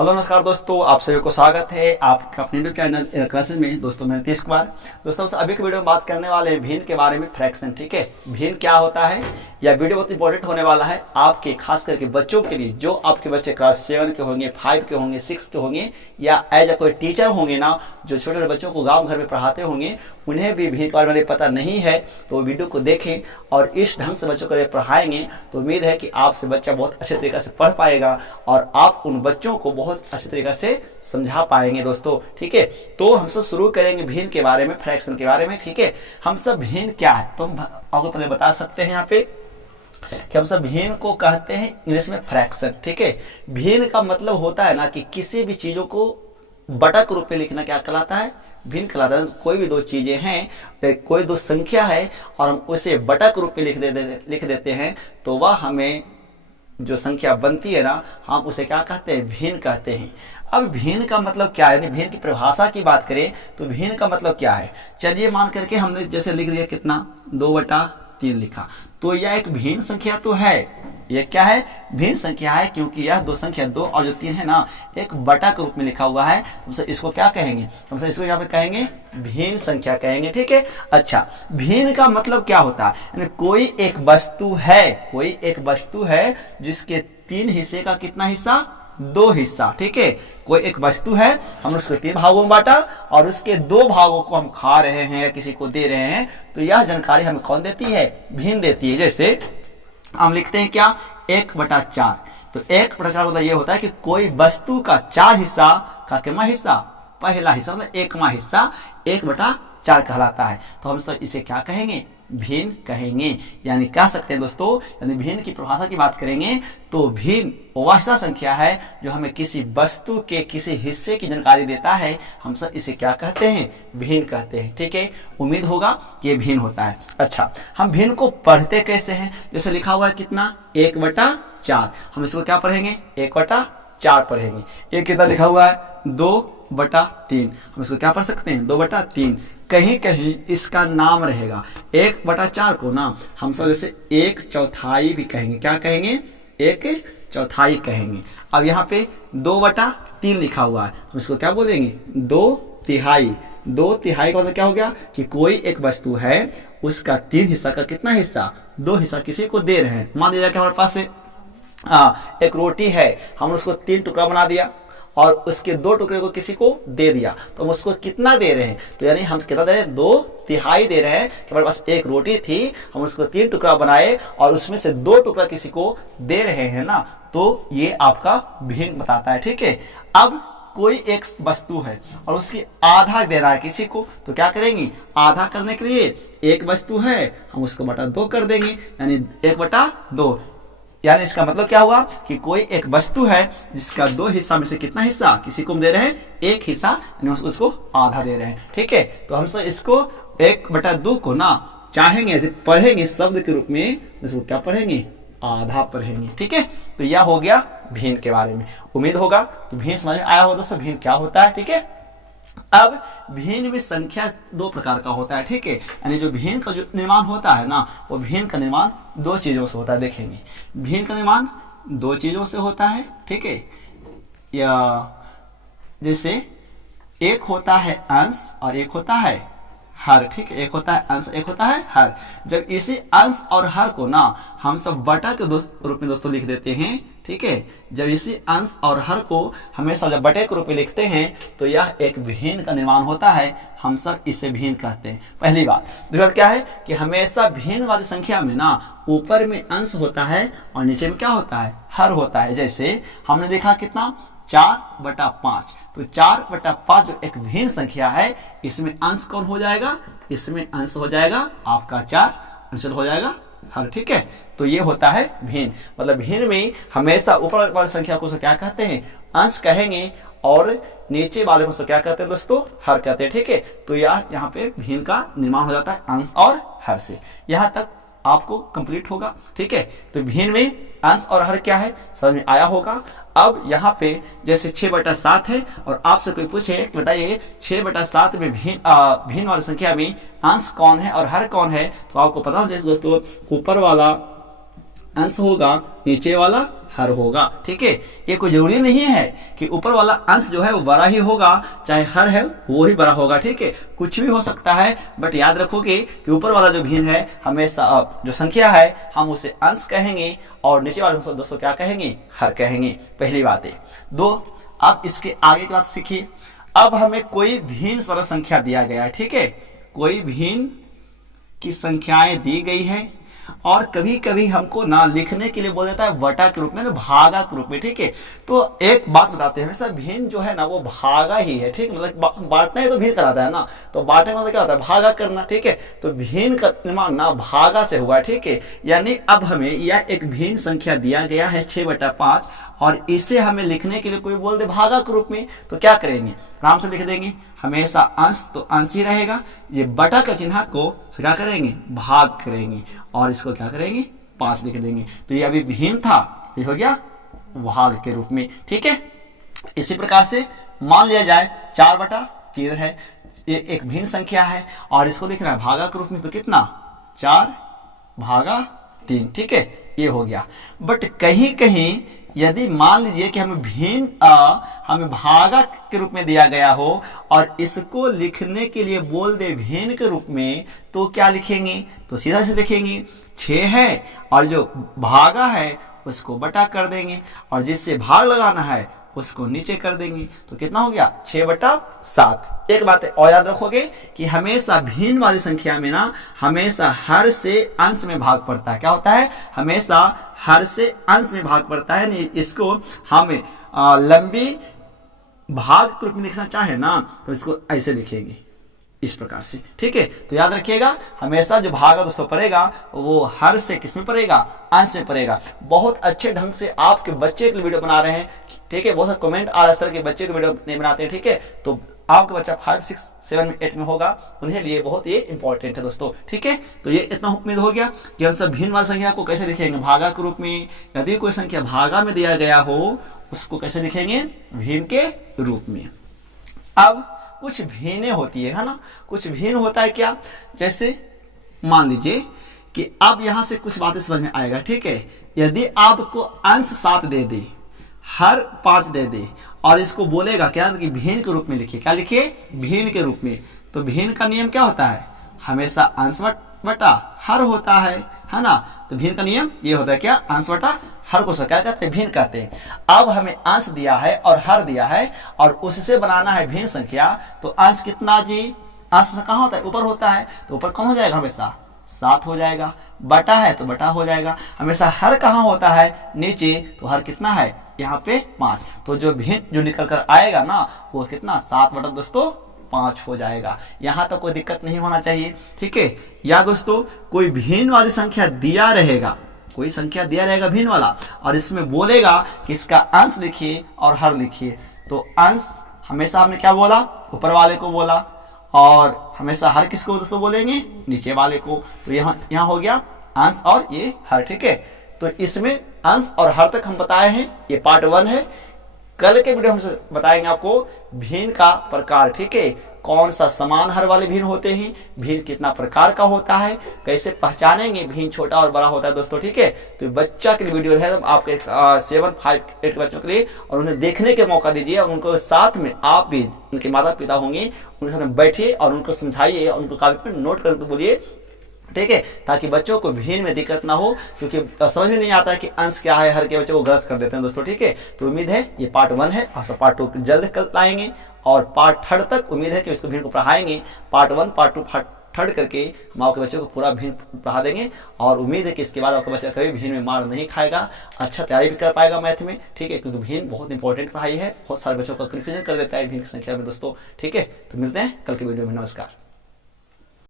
Hello नमस्कार दोस्तों, आप सभी को स्वागत है आपका अपने यूट्यूब चैनल क्लासेस में। दोस्तों मैं नीतीश कुमार। दोस्तों अभी के वीडियो में बात करने वाले हैं भिन्न के बारे में, फ्रैक्शन। ठीक है, भिन्न क्या होता है, यह वीडियो बहुत इंपॉर्टेंट होने वाला है आपके, खास करके बच्चों के लिए। जो आपके बच्चे क्लास 7 के होंगे, 5 के होंगे, 6 के होंगे, या एज अ कोई टीचर होंगे ना, जो छोटे छोटे बच्चों को गाँव घर में पढ़ाते होंगे, उन्हें भी भिन्न के बारे में पता नहीं है, तो वीडियो को देखें और इस ढंग से बच्चों को पढ़ाएंगे तो उम्मीद है कि आपसे बच्चा बहुत अच्छे तरीके से पढ़ पाएगा और आप उन बच्चों को बहुत अच्छे तरीके से समझा पाएंगे दोस्तों। ठीक है, तो हम सब शुरू करेंगे भिन्न के बारे में, फ्रैक्शन के बारे में। ठीक है, हम सब भिन्न क्या है तो हम आपको पहले बता सकते हैं यहाँ पे कि हम सब भिन्न को कहते हैं इंग्लिश में फ्रैक्शन। ठीक है, भिन्न का मतलब होता है ना कि किसी भी चीजों को बटा के रूप में लिखना क्या कहलाता है, भिन्न कहलाता है। कोई भी दो चीजें हैं, कोई दो संख्या है और हम उसे बटा के रूप में लिख देते हैं, तो वह हमें जो संख्या बनती है ना, हम उसे क्या कहते हैं, भिन्न कहते हैं। अब भिन्न का मतलब क्या है, यानी भिन्न की परिभाषा की बात करें तो भिन्न का मतलब क्या है। चलिए मान करके हमने जैसे लिख दिया कितना, 2/3 लिखा, तो यह एक भिन्न संख्या तो है। यह क्या है, भिन्न संख्या है, क्योंकि यह दो संख्या 2 और जो 3 है ना, एक बटा के रूप में लिखा हुआ है। तो इसको क्या कहेंगे, हम इसको यहाँ पे कहेंगे भिन्न संख्या कहेंगे। ठीक है, अच्छा, भिन्न का मतलब क्या होता है, यानी कोई एक वस्तु है, कोई एक वस्तु है जिसके 3 हिस्से का कितना हिस्सा, 2 हिस्सा। ठीक है, कोई एक वस्तु है, हम उसको 3 भागों में बांटा और उसके 2 भागों को हम खा रहे हैं या किसी को दे रहे हैं, तो यह जानकारी हमें कौन देती है, भिन्न देती है। जैसे हम लिखते हैं क्या, 1/4। तो 1/4 होता ये होता है कि कोई वस्तु का 4 हिस्सा का कितना हिस्सा, पहला हिस्सा मतलब 1वां हिस्सा 1/4 कहलाता है। तो हम सब इसे क्या कहेंगे, भिन्न कहेंगे। यानी कह सकते हैं दोस्तों, यानी भिन्न की परिभाषा की बात करेंगे तो भिन्न वह ऐसा संख्या है जो हमें किसी वस्तु के किसी हिस्से की जानकारी देता है, हम सब इसे क्या कहते हैं, भिन्न कहते हैं। ठीक है, उम्मीद होगा कि ये भिन्न होता है। अच्छा, हम भिन्न को पढ़ते कैसे हैं, जैसे लिखा हुआ है कितना, 1/4, हम इसको क्या पढ़ेंगे, 1/4 पढ़ेंगे। ये कितना लिखा हुआ है, 2/3, हम इसको क्या पढ़ सकते हैं, 2/3। कहीं कहीं इसका नाम रहेगा 1/4 को ना हम सब जैसे 1/4 भी कहेंगे, क्या कहेंगे, 1/4 कहेंगे। अब यहाँ पे 2/3 लिखा हुआ है, हम इसको क्या बोलेंगे, 2/3। 2/3 का मतलब क्या हो गया कि कोई एक वस्तु है, उसका 3 हिस्सा का कितना हिस्सा, 2 हिस्सा किसी को दे रहे हैं। मान लीजिए कि हमारे पास एक रोटी है, हम उसको 3 टुकड़ा बना दिया और उसके 2 टुकड़े को किसी को दे दिया, तो हम उसको कितना दे रहे हैं, तो यानी हम कितना दे रहे हैं, 2/3 दे रहे हैं। कि हमारे पास एक रोटी थी, हम उसको 3 टुकड़ा बनाए और उसमें से 2 टुकड़ा किसी को दे रहे हैं ना, तो ये आपका भिन्न बताता है। ठीक है, अब कोई एक वस्तु है और उसकी आधा देना है किसी को, तो क्या करेंगे, आधा करने के लिए एक वस्तु है, हम उसको बटा 2 कर देंगे, यानी 1/2। यानी इसका मतलब क्या हुआ कि कोई एक वस्तु है जिसका 2 हिस्सा में से कितना हिस्सा किसी को हम दे रहे हैं, 1 हिस्सा, यानी उसको आधा दे रहे हैं। ठीक है, तो हम सब इसको 1/2 को ना चाहेंगे ऐसे पढ़ेंगे शब्द के रूप में, इसको क्या पढ़ेंगे, आधा पढ़ेंगे। ठीक है, तो यह हो गया भिन्न के बारे में। उम्मीद होगा कि भिन्न समझ में आया हो दोस्तों, भिन्न क्या होता है। ठीक है, अब भिन्न में संख्या 2 प्रकार का होता है। ठीक है, यानी जो भिन्न का जो निर्माण होता है ना, वो भिन्न का निर्माण 2 चीजों से होता है। देखेंगे, भिन्न का निर्माण 2 चीजों से होता है। ठीक है, या जैसे एक होता है अंश और एक होता है हर। ठीक है, एक होता है अंश, एक होता है हर। जब इसी अंश और हर को ना हम सब बटा के रूप में दोस्तों लिख देते हैं। ठीक है, जब इसी अंश और हर को हमेशा जब बटे के रूप में लिखते हैं तो यह एक भिन्न का निर्माण होता है, हम सब इसे भिन्न कहते हैं। पहली बात। दूसरी बात क्या है कि हमेशा भिन्न वाली संख्या में ना ऊपर में अंश होता है और नीचे में क्या होता है, हर होता है। जैसे हमने देखा कितना, 4/5, तो 4/5 जो एक भिन्न संख्या है, इसमें अंश कौन हो जाएगा, इसमें अंश हो जाएगा आपका 4, अंश हो जाएगा हर। ठीक है, तो ये होता है भिन्न। मतलब भिन्न में हमेशा ऊपर वाली संख्या को क्या कहते हैं, अंश कहेंगे, और नीचे वाले को क्या कहते हैं दोस्तों, हर कहते हैं। ठीक है, तो यह यहाँ पे भिन्न का निर्माण हो जाता है अंश और हर से। यहाँ तक आपको कंप्लीट होगा। ठीक है, तो भिन्न में अंश और हर क्या है समझ में आया होगा। अब यहाँ पे जैसे 6/7 है और आपसे कोई पूछे कि बताइए 6/7 में भिन्न वाली संख्या में अंश कौन है और हर कौन है, तो आपको पता हो जैसे दोस्तों ऊपर वाला अंश होगा, नीचे वाला हर होगा। ठीक है, ये कोई जरूरी नहीं है कि ऊपर वाला अंश जो है वो बड़ा ही होगा, चाहे हर है वो ही बड़ा होगा। ठीक है, कुछ भी हो सकता है, बट याद रखोगे कि ऊपर वाला जो भिन्न है हमेशा जो संख्या है हम उसे अंश कहेंगे और नीचे वाले दोस्तों क्या कहेंगे, हर कहेंगे। पहली बात है। दो, अब इसके आगे की बात सीखिए। अब हमें कोई भिन्न सरल संख्या दिया गया है। ठीक है, कोई भिन्न की संख्याएं दी गई है और कभी कभी हमको ना लिखने के लिए बोल देता है वटा के रूप में, ना भागा के रूप में। ठीक है, तो एक बात बताते हैं, हमेशा भिन्न जो है ना वो भागा ही है। ठीक है, मतलब बांटना है तो भिन्न कराता है ना, तो बांटने का मतलब क्या होता है, भागा करना। ठीक है, तो भिन्न का निर्माण ना भागा से हुआ है। ठीक है, यानी अब हमें यह एक भिन्न संख्या दिया गया है 6/5 और इसे हमें लिखने के लिए कोई बोल दे भागा के रूप में, तो क्या करेंगे, आराम से लिख देंगे। हमेशा अंश तो अंश ही रहेगा, ये बटा का चिन्ह को क्या करेंगे, भाग करेंगे और इसको क्या करेंगे, 5 लिख देंगे। तो ये अभी भिन्न था, ये हो गया भाग के रूप में। ठीक है, इसी प्रकार से मान लिया जाए 4/3 है, ये एक भिन्न संख्या है और इसको लिखना है भागा के रूप में, तो कितना, 4/3। ठीक है, ये हो गया। बट कहीं कहीं यदि मान लीजिए कि हमें भिन्न हमें भागा के रूप में दिया गया हो और इसको लिखने के लिए बोल दे भिन्न के रूप में, तो क्या लिखेंगे, तो सीधा से लिखेंगे 6 है और जो भागा है उसको बटा कर देंगे और जिससे भाग लगाना है उसको नीचे कर देंगे, तो कितना हो गया, 6/7। एक बात है और याद रखोगे कि हमेशा भिन्न वाली संख्या में ना हमेशा हर से अंश में भाग पड़ता है। क्या होता है, हमेशा हर से अंश में भाग पड़ता है। इसको हम लंबी भाग के रूप में लिखना चाहे ना तो इसको ऐसे लिखेंगे, इस प्रकार से। ठीक है, तो याद रखिएगा हमेशा जो भागा दोस्तों पड़ेगा वो हर से किस में पड़ेगा, अंश में पड़ेगा। बहुत अच्छे ढंग से आपके बच्चे के लिए वीडियो बना रहे हैं। ठीक है, बहुत सारे कमेंट आ रहा है सर के बच्चे के वीडियो नहीं बनाते हैं। ठीक है, तो आपका बच्चा 5, 6, 7, 8 में होगा, उन्हें लिए बहुत ये इंपॉर्टेंट है दोस्तों। ठीक है, तो ये इतना उम्मीद हो गया कि हम सब भिन्न वाली संख्या को कैसे लिखेंगे, भागा के रूप में। यदि कोई संख्या भागा में दिया गया हो उसको कैसे लिखेंगे, भिन्न के रूप में। अब कुछ भिन्नें होती है ना, कुछ भिन्न होता है क्या, जैसे मान लीजिए कि अब यहां से कुछ बातें समझ में आएगा। ठीक है, यदि आपको अंश 7 दे दे, हर 5 दे दे और इसको बोलेगा क्या कि भिन्न के रूप में लिखिए, क्या लिखिए, भिन्न के रूप में, तो भिन्न का नियम क्या होता है, हमेशा अंश बटा हर होता है ना। तो भिन्न का नियम ये होता है क्या, अंश बटा हर को क्या कहते हैं, भिन्न कहते हैं। अब हमें अंश दिया है और हर दिया है और उससे बनाना है भिन्न संख्या, तो अंश कितना जी, अंश कहाँ होता है, ऊपर होता है, तो ऊपर कौन हो जाएगा, हमेशा 7 हो जाएगा। बटा है तो बटा हो जाएगा। हमेशा हर कहाँ होता है, नीचे, तो हर कितना है, यहाँ पे 5। तो जो भिन्न जो निकल कर आएगा ना वो कितना, 7/5 हो जाएगा। यहाँ तो कोई दिक्कत नहीं होना चाहिए। ठीक है, या दोस्तों कोई भिन्न वाली संख्या दिया रहेगा, कोई संख्या दिया रहेगा भिन्न वाला और इसमें बोलेगा कि इसका अंश लिखिए और हर लिखिए, तो अंश हमेशा हमने क्या बोला, ऊपर वाले को बोला और हमेशा हर किसको दोस्तों बोलेंगे, नीचे वाले को। तो यहाँ हो गया अंश और ये हर। ठीक है, तो इसमें अंश और हर तक हम बताए हैं, ये पार्ट 1 है। कल के वीडियो हम बताएंगे आपको भिन्न का प्रकार। ठीक है, कौन सा समान हर वाले भिन्न होते हैं, भिन्न कितना प्रकार का होता है, कैसे पहचानेंगे भिन्न छोटा और बड़ा होता है दोस्तों। ठीक है, तो बच्चा के लिए वीडियो है आपके 7, 5, 8 बच्चों के लिए, और उन्हें देखने के मौका दीजिए और उनको साथ में आप भी उनके माता पिता होंगे उनके साथ बैठिए और उनको समझाइए और उनको काफी नोट करके बोलिए। ठीक है, ताकि बच्चों को भिन्न में दिक्कत ना हो, क्योंकि समझ में नहीं आता है कि अंश क्या है, हर के बच्चे को गलत कर देते हैं दोस्तों। ठीक है, तो उम्मीद है ये पार्ट 1 है और पार्ट 2 जल्द कल लाएंगे और पार्ट 3 तक उम्मीद है कि इसको भिन्न को पढ़ाएंगे। पार्ट 1, पार्ट 2, पार्ट 3 करके हम आपके बच्चों को पूरा भिन्न पढ़ा देंगे और उम्मीद है कि इसके बाद आपका बच्चा कभी भिन्न में मार नहीं खाएगा, अच्छा तैयारी भी कर पाएगा मैथ में। ठीक है, क्योंकि भिन्न बहुत इंपॉर्टेंट पढ़ाई है, बहुत सारे बच्चों का कन्फ्यूजन कर देता है भिन्न की संख्या में दोस्तों। ठीक है, तो मिलते हैं कल के वीडियो में, नमस्कार।